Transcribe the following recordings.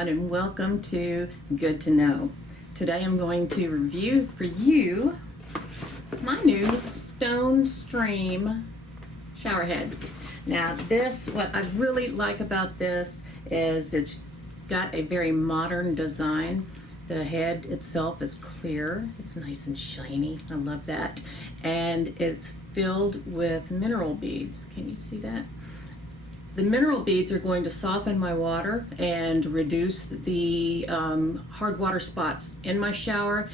everyone, and welcome to Good to Know. Today I'm going to review for you my new StoneStream shower head. Now what I really like about this is it's got a very modern design. The head itself is clear, it's nice and shiny, I love that. And it's filled with mineral beads. Can you see that? The mineral beads are going to soften my water and reduce the hard water spots in my shower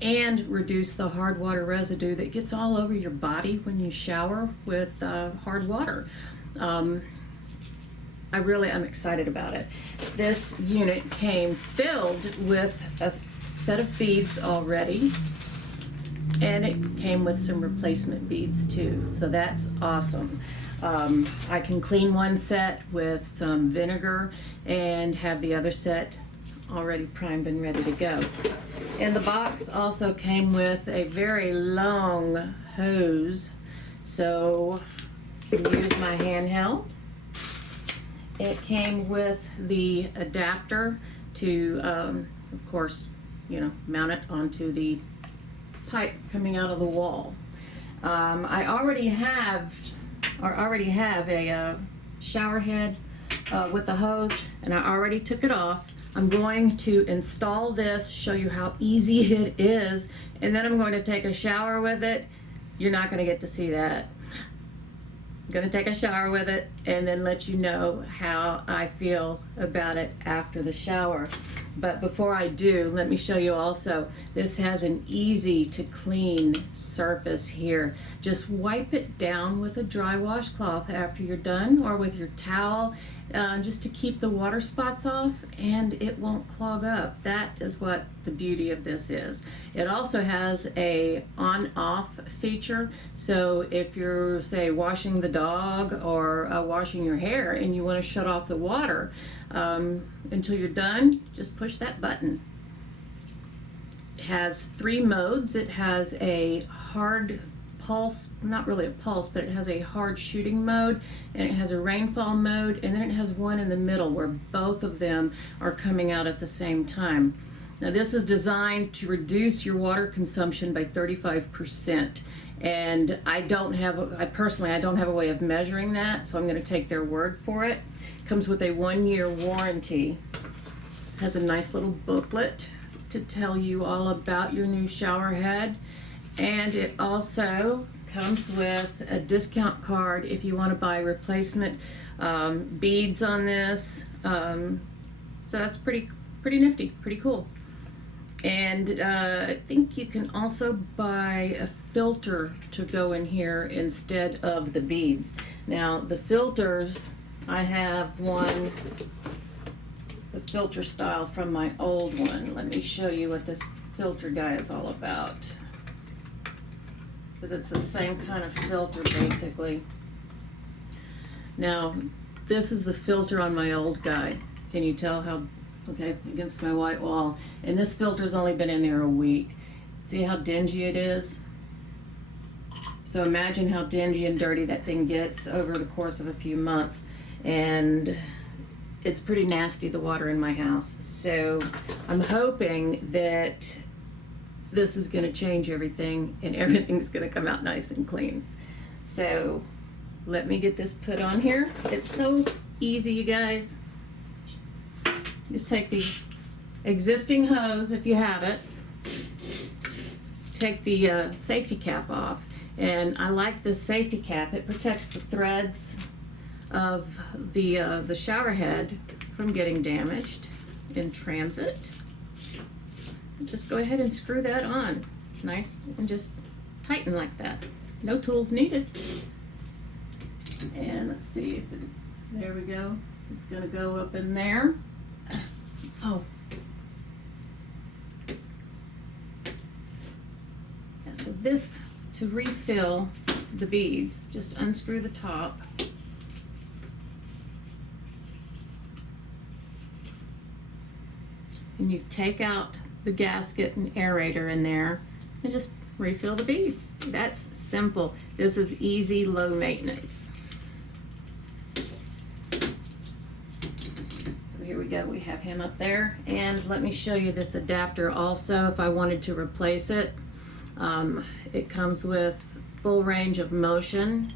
and reduce the hard water residue that gets all over your body when you shower with hard water. I'm excited about it. This unit came filled with a set of beads already, and it came with some replacement beads too, so that's awesome. I can clean one set with some vinegar and have the other set already primed and ready to go. And the box also came with a very long hose, so I can use my handheld. It came with the adapter to, of course, mount it onto the pipe coming out of the wall. I already have a shower head with a hose, and I already took it off. I'm going to install this, show you how easy it is, and then I'm going to take a shower with it. You're not going to get to see that. I'm going to take a shower with it and then let you know how I feel about it after the shower. But before I do, let me show you also, this has an easy to clean surface here. Just wipe it down with a dry washcloth after you're done, or with your towel, just to keep the water spots off, and it won't clog up. That is what the beauty of this is. It also has a on-off feature, so if you're, say, washing the dog or washing your hair and you want to shut off the water until you're done, just push that button. It has 3 modes. It has a hard pulse, not really a pulse, but it has a hard shooting mode, and it has a rainfall mode, and then it has one in the middle where both of them are coming out at the same time. Now this is designed to reduce your water consumption by 35%, and I personally don't have a way of measuring that, so I'm going to take their word for it. It comes with a 1-year warranty. It has a nice little booklet to tell you all about your new shower head. And it also comes with a discount card if you want to buy replacement beads on this. So that's pretty nifty, pretty cool. And I think you can also buy a filter to go in here instead of the beads. Now the filters, I have one, the filter style from my old one. Let me show you what this filter guy is all about, because it's the same kind of filter basically. Now this is the filter on my old guy. Can you tell how, okay, against my white wall, and this filter's only been in there a week. See how dingy it is? So imagine how dingy and dirty that thing gets over the course of a few months, and it's pretty nasty, the water in my house. So I'm hoping that this is going to change everything, and everything's going to come out nice and clean. So let me get this put on here. It's so easy, you guys. Just take the existing hose, if you have it, take the safety cap off, and I like this safety cap. It protects the threads of the shower head from getting damaged in transit. Just go ahead and screw that on nice and just tighten like that. No tools needed. And let's see if there we go. It's going to go up in there. Oh. Yeah, so this, to refill the beads, just unscrew the top. And you take out the gasket and aerator in there and just refill the beads. That's simple. This is easy, low maintenance. So here we go, we have him up there. And let me show you this adapter also if I wanted to replace it. It comes with full range of motion.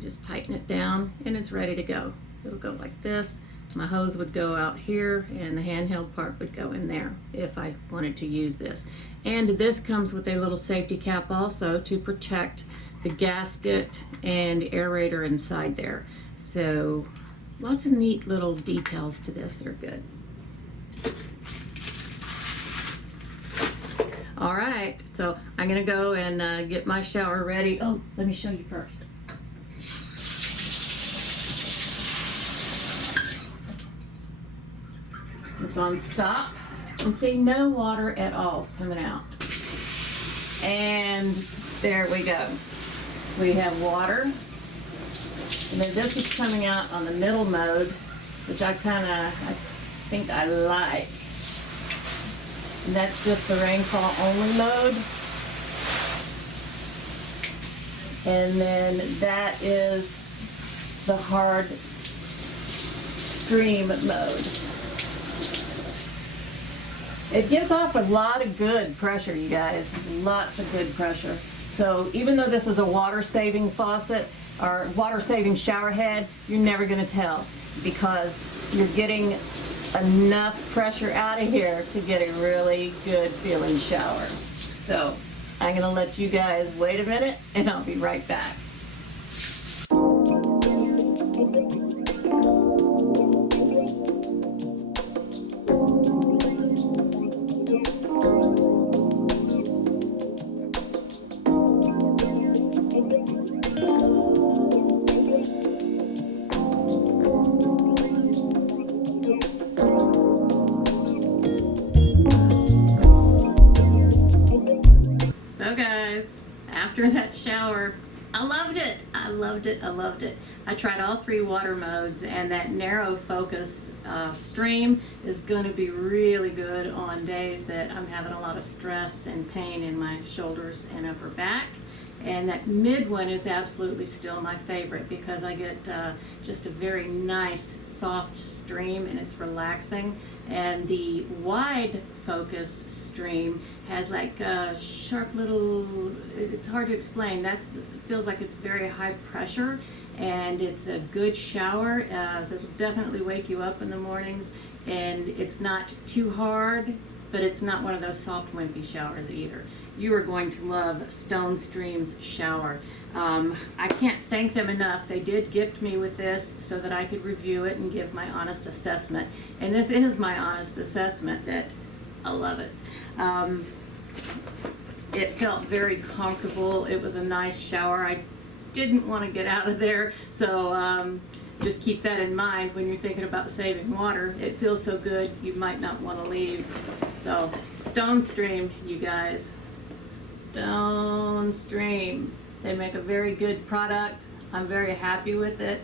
Just tighten it down and it's ready to go. It'll go like this. My hose would go out here and the handheld part would go in there if I wanted to use this. And this comes with a little safety cap also to protect the gasket and aerator inside there. So lots of neat little details to this that are good. All right, so I'm gonna go and get my shower ready. Oh, let me show you first. It's on stop, and see, no water at all is coming out. And there we go. We have water, and then this is coming out on the middle mode, which I think I like. And that's just the rainfall only mode. And then that is the hard stream mode. It gives off a lot of good pressure, you guys. Lots of good pressure. So even though this is a water-saving faucet or water-saving shower head, you're never going to tell because you're getting enough pressure out of here to get a really good feeling shower. So I'm going to let you guys wait a minute and I'll be right back. So guys, after that shower, I loved it. I loved it. I loved it. I tried all 3 water modes, and that narrow focus stream is going to be really good on days that I'm having a lot of stress and pain in my shoulders and upper back. And that mid one is absolutely still my favorite because I get just a very nice soft stream and it's relaxing. And the wide focus stream has like a sharp little, it's hard to explain. It feels like it's very high pressure and it's a good shower that'll definitely wake you up in the mornings. And it's not too hard, but it's not one of those soft wimpy showers either. You are going to love StoneStream's shower. I can't thank them enough. They did gift me with this so that I could review it and give my honest assessment. And this is my honest assessment that I love it. It felt very comfortable. It was a nice shower. I didn't want to get out of there, so just keep that in mind when you're thinking about saving water. It feels so good, you might not want to leave. So StoneStream, you guys. StoneStream. They make a very good product. I'm very happy with it,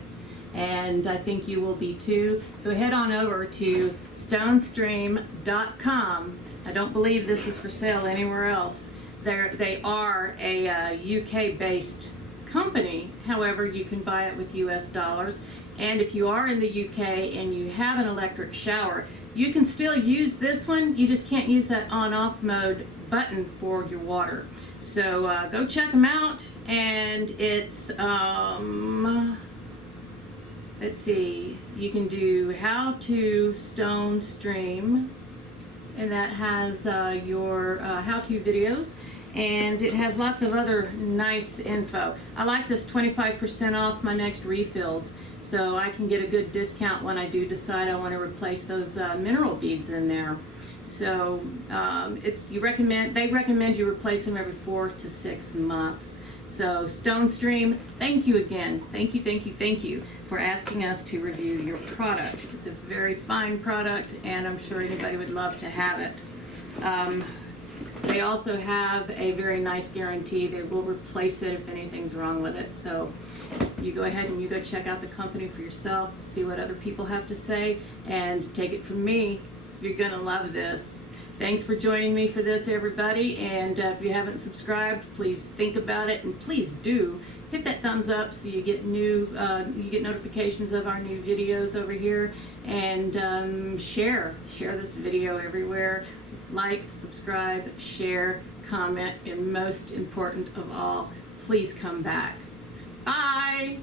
and I think you will be too. So head on over to StoneStream.com. I don't believe this is for sale anywhere else. They are a UK-based company. However, you can buy it with US dollars. And if you are in the UK and you have an electric shower, you can still use this one. You just can't use that on-off mode button for your water. So go check them out. And it's, let's see, you can do how to StoneStream, and that has your how-to videos, and it has lots of other nice info. I like this 25% off my next refills, so I can get a good discount when I do decide I want to replace those mineral beads in there. So they recommend you replace them every 4 to 6 months. So StoneStream, thank you again. Thank you for asking us to review your product. It's a very fine product, and I'm sure anybody would love to have it. They also have a very nice guarantee. They will replace it if anything's wrong with it. So you go ahead and you go check out the company for yourself, see what other people have to say, and take it from me, you're gonna love this. Thanks for joining me for this, everybody. And if you haven't subscribed, please think about it, and please do hit that thumbs up so you get notifications of our new videos over here. And share this video everywhere. Like, subscribe, share, comment, and most important of all, please come back. Bye.